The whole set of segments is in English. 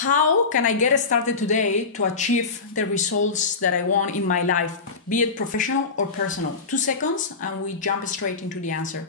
How can I get started today to achieve the results that I want in my life, be it professional or personal? 2 seconds and we jump straight into the answer.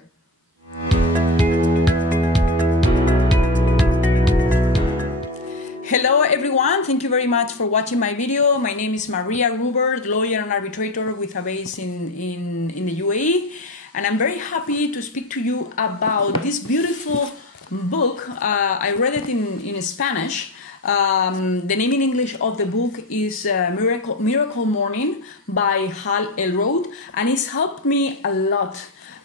Hello everyone, thank you very much for watching my video. My name is Maria Rubert, lawyer and arbitrator with a base in the UAE. And I'm very happy to speak to you about this beautiful book. I read it in Spanish. The name in English of the book is Miracle Morning by Hal Elrod, and it's helped me a lot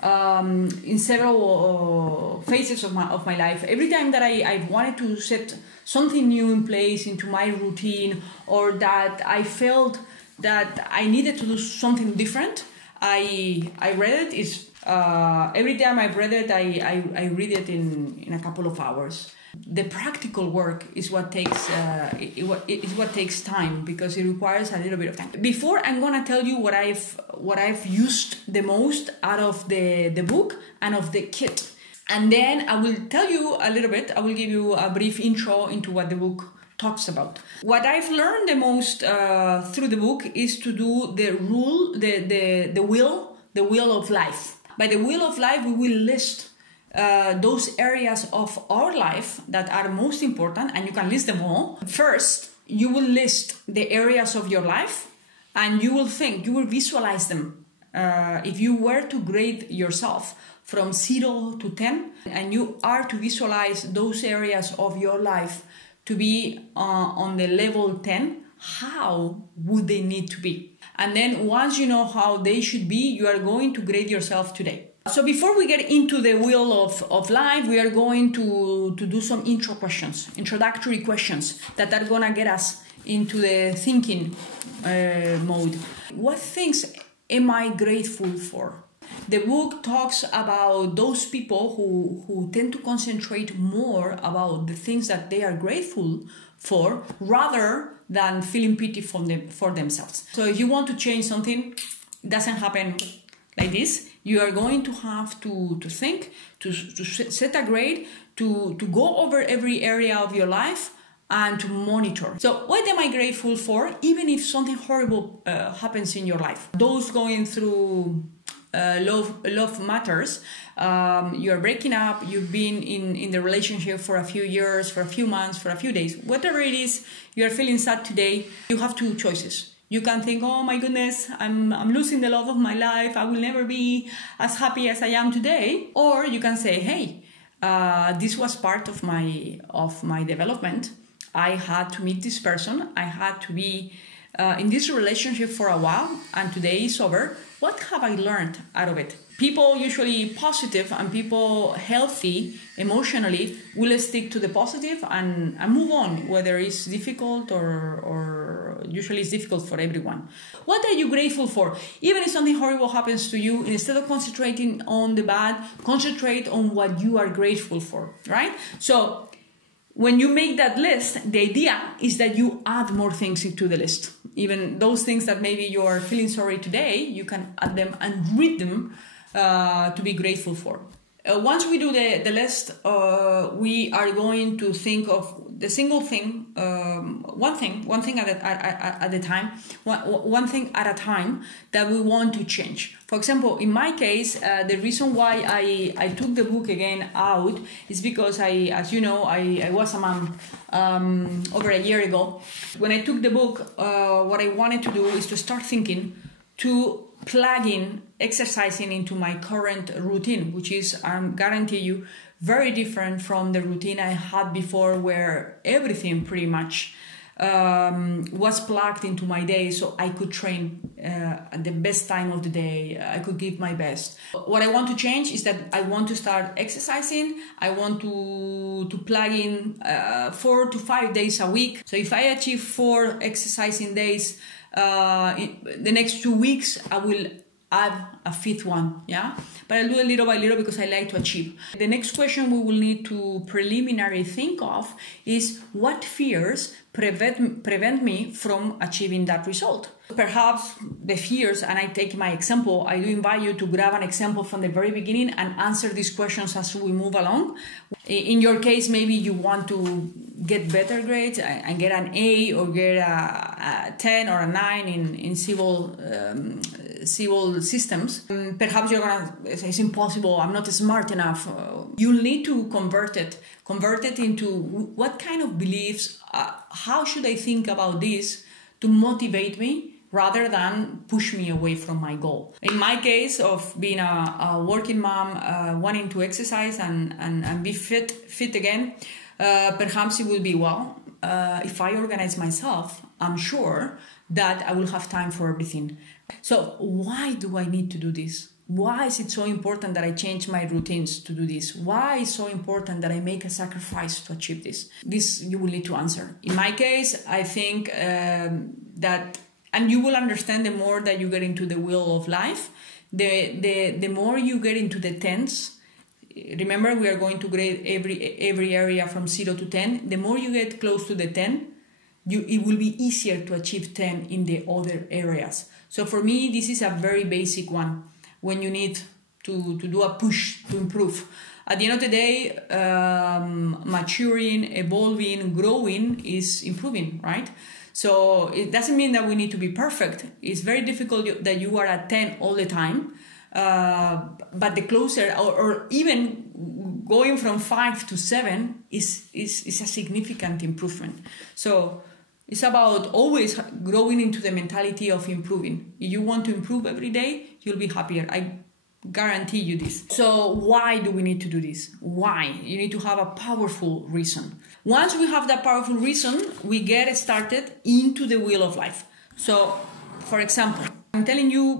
in several phases of my life. Every time that I wanted to set something new in place into my routine, or that I felt that I needed to do something different, I read it. Every time I've read it, I read it in a couple of hours. The practical work is what takes time, because it requires a little bit of time. Before, I'm gonna tell you what I've used the most out of the book and of the kit, and then I will tell you a little bit. I will give you a brief intro into what the book talks about. What I've learned the most through the book is to do the wheel of life. By the wheel of life, we will list those areas of our life that are most important, and you can list them all. First, you will list the areas of your life, and you will visualize them. If you were to grade yourself from 0 to 10, and you are to visualize those areas of your life to be on the level 10, how would they need to be? And then once you know how they should be, you are going to grade yourself today. So before we get into the wheel of life, we are going to do some introductory questions that are gonna get us into the thinking mode. What things am I grateful for? The book talks about those people who tend to concentrate more about the things that they are grateful for rather than feeling pity for themselves. So if you want to change something, it doesn't happen like this. You are going to have to think, to set a grade, to go over every area of your life and to monitor. So what am I grateful for, even if something horrible happens in your life? Those going through love matters. You are breaking up, you've been in the relationship for a few years, for a few months, for a few days. Whatever it is, you are feeling sad today, you have 2 choices. You can think, oh my goodness, I'm losing the love of my life, I will never be as happy as I am today. Or you can say, hey, this was part of my development. I had to meet this person, I had to be in this relationship for a while, and today it's over. What have I learned out of it? People usually positive and people healthy emotionally will stick to the positive and move on, whether it's difficult or usually it's difficult for everyone. What are you grateful for? Even if something horrible happens to you, instead of concentrating on the bad, concentrate on what you are grateful for, right? So when you make that list, the idea is that you add more things into the list. Even those things that maybe you are feeling sorry today, you can add them and read them to be grateful for. Once we do the list, we are going to think of the single thing, one thing at a time that we want to change. For example, in my case, the reason why I took the book again out is because as you know, I was a mom over a year ago. When I took the book, what I wanted to do is to start thinking to plug in exercising into my current routine, which is, I guarantee you, very different from the routine I had before, where everything pretty much was plugged into my day, so I could train at the best time of the day. I could give my best. What I want to change is that I want to start exercising. I want to plug in 4 to 5 days a week. So if I achieve 4 exercising days in the next 2 weeks, I will add a fifth one, yeah? But I'll do it little by little because I like to achieve. The next question we will need to preliminarily think of is what fears prevent me from achieving that result. Perhaps the fears, and I take my example, I do invite you to grab an example from the very beginning and answer these questions as we move along. In your case, maybe you want to get better grades and get an A or get a 10 or a 9 in civil systems. Perhaps you're gonna say it's impossible, I'm not smart enough. You'll need to convert it into what kind of beliefs, how should I think about this to motivate me rather than push me away from my goal. In my case of being a working mom, wanting to exercise and be fit again, perhaps it will be, if I organize myself, I'm sure that I will have time for everything. So why do I need to do this? Why is it so important that I change my routines to do this? Why is it so important that I make a sacrifice to achieve this? This you will need to answer. In my case, I think that, and you will understand the more that you get into the wheel of life, the more you get into the tens. Remember, we are going to grade every area from 0 to 10. The more you get close to the 10, it will be easier to achieve 10 in the other areas. So for me, this is a very basic one when you need to do a push to improve. At the end of the day, maturing, evolving, growing is improving, right? So it doesn't mean that we need to be perfect. It's very difficult that you are at 10 all the time. But the closer, or even going from 5 to 7 is a significant improvement. So it's about always growing into the mentality of improving. If you want to improve every day, you'll be happier. I guarantee you this. So why do we need to do this? Why? You need to have a powerful reason. Once we have that powerful reason, we get started into the wheel of life. So, for example, I'm telling you,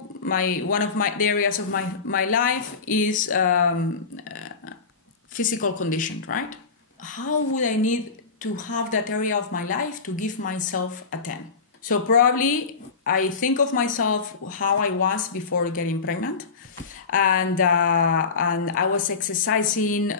one of the areas of my life is physical condition, right? How would I need to have that area of my life to give myself a 10? So probably I think of myself how I was before getting pregnant. And I was exercising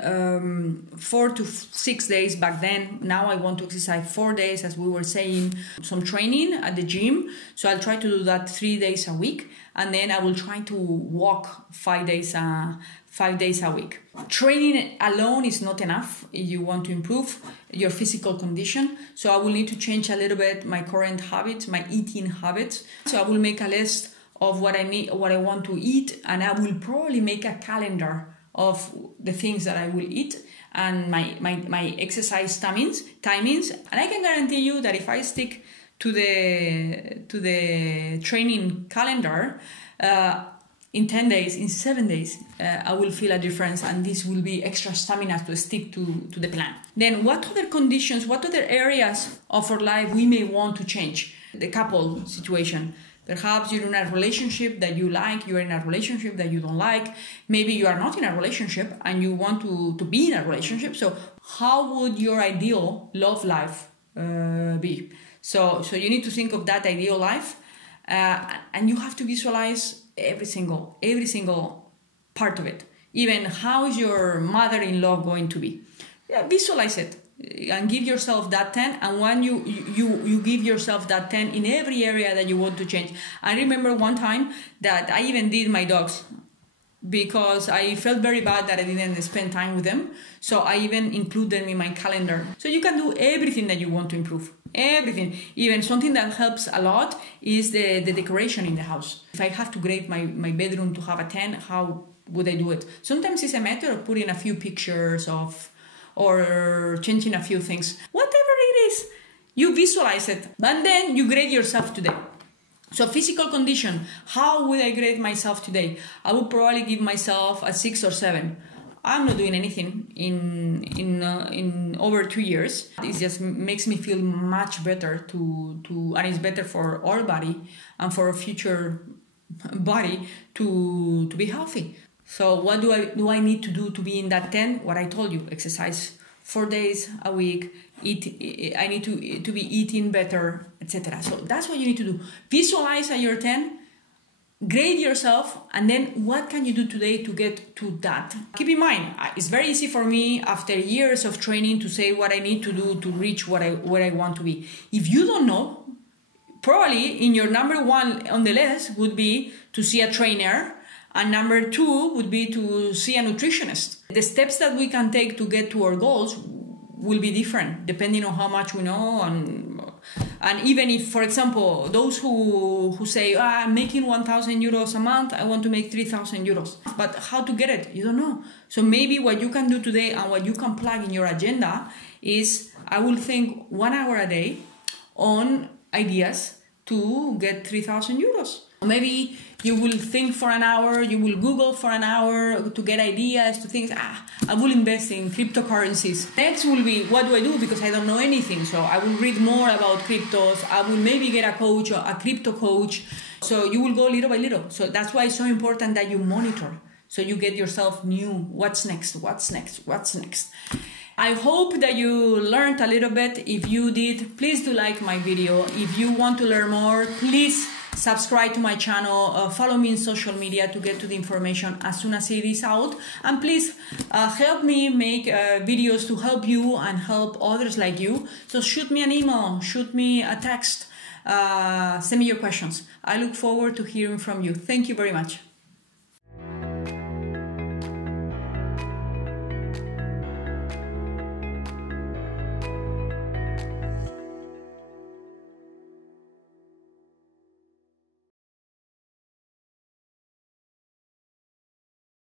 4 to 6 days back then. Now I want to exercise 4 days, as we were saying, some training at the gym. So I'll try to do that 3 days a week. And then I will try to walk 5 days a week. Training alone is not enough if you want to improve your physical condition. So I will need to change a little bit my current habits, my eating habits. So I will make a list of what I need, what I want to eat, and I will probably make a calendar of the things that I will eat and my exercise timings. And I can guarantee you that if I stick to the training calendar, in 10 days, in 7 days, I will feel a difference, and this will be extra stamina to stick to the plan. Then what other conditions, what other areas of our life we may want to change? The couple situation. Perhaps you're in a relationship that you like, you're in a relationship that you don't like. Maybe you are not in a relationship and you want to be in a relationship. So how would your ideal love life be? So you need to think of that ideal life, and you have to visualize every single part of it. Even how is your mother-in-law going to be? Yeah, visualize it. And give yourself that 10, and when you give yourself that 10 in every area that you want to change. I remember one time that I even did my dogs because I felt very bad that I didn't spend time with them. So I even include them in my calendar. So you can do everything that you want to improve. Everything. Even something that helps a lot is the decoration in the house. If I have to grade my bedroom to have a 10, how would I do it? Sometimes it's a matter of putting a few pictures or changing a few things. Whatever it is, you visualize it, but then you grade yourself today. So physical condition, how would I grade myself today? I would probably give myself a 6 or 7. I'm not doing anything in over 2 years. It just makes me feel much better and it's better for our body and for our future body to be healthy. So what do I need to do to be in that 10? What I told you, exercise 4 days a week, I need to be eating better, etc. So that's what you need to do. Visualize at your 10, grade yourself, and then what can you do today to get to that? Keep in mind, it's very easy for me after years of training to say what I need to do to reach where I want to be. If you don't know, probably in your number one on the list would be to see a trainer, and number two would be to see a nutritionist. The steps that we can take to get to our goals will be different depending on how much we know, and even if, for example, those who say, I'm making 1,000 euros a month, I want to make 3,000 euros. But how to get it? You don't know. So maybe what you can do today and what you can plug in your agenda is, I will think 1 hour a day on ideas to get 3,000 euros. Maybe you will think for an hour, you will Google for an hour to get ideas, to think, I will invest in cryptocurrencies. Next will be, what do I do? Because I don't know anything. So I will read more about cryptos. I will maybe get a coach, or a crypto coach. So you will go little by little. So that's why it's so important that you monitor. So you get yourself new, what's next. I hope that you learned a little bit. If you did, please do like my video. If you want to learn more, please subscribe to my channel, follow me in social media to get to the information as soon as it is out, and please help me make videos to help you and help others like you. So shoot me an email, shoot me a text, send me your questions. I look forward to hearing from you. Thank you very much.